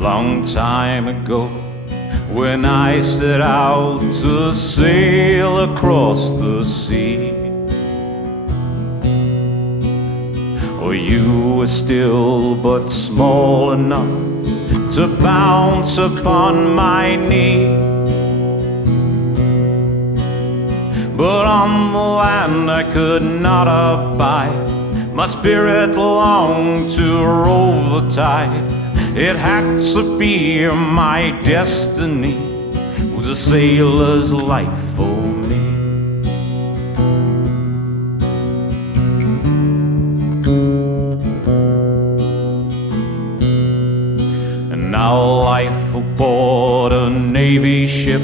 long time ago, when I set out to sail across the sea. Oh, you were still but small enough to bounce upon my knee. But on the land I could not abide. My spirit longed to rove the tide. It had to be my destiny. It was a sailor's life for me. And now life aboard a Navy ship,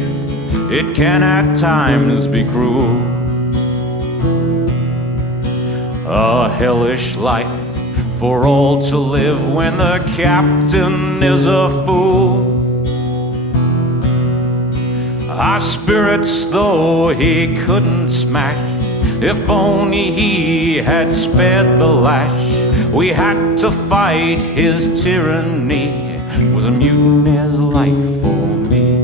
it can at times be cruel. A hellish life for all to live when the captain is a fool. Our spirits, though he couldn't smash, if only he had spared the lash. We had to fight his tyranny. It was a mutiny's life for me.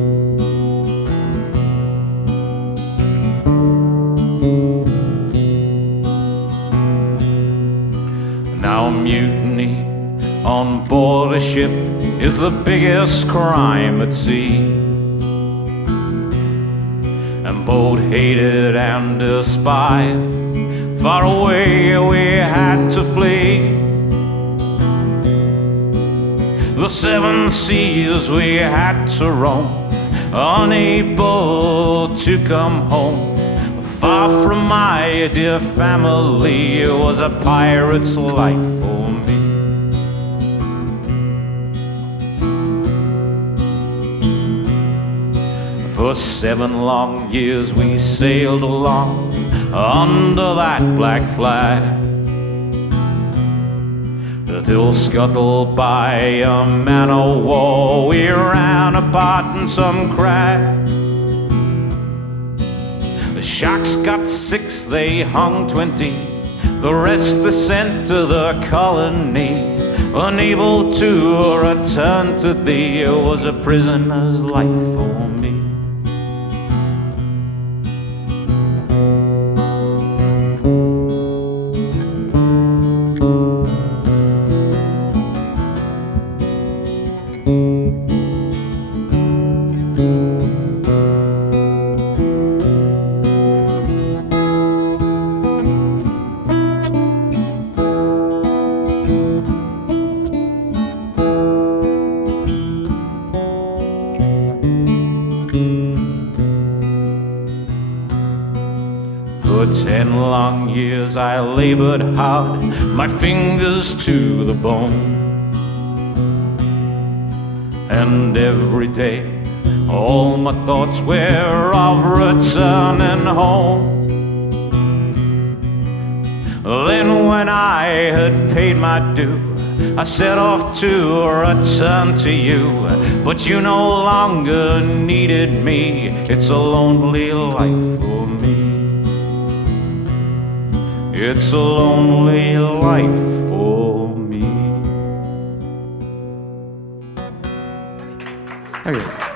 Now mutiny on board a ship is the biggest crime at sea, and both hated and despised. Far away we had to flee. The 7 seas we had to roam, unable to come home. Far from my dear family, it was a pirate's life for me. For 7 long years we sailed along under that black flag, till scuttled by a man-o'-war we ran apart in some crack. The sharks got 6, they hung 20. The rest they sent to the colony. Unable to return to thee, it was a prisoner's life for me. For 10 long years I labored hard, my fingers to the bone. And every day all my thoughts were of returning home. Then when I had paid my due, I set off to return to you. But you no longer needed me. It's a lonely life for me. It's a lonely life for me. Thank you.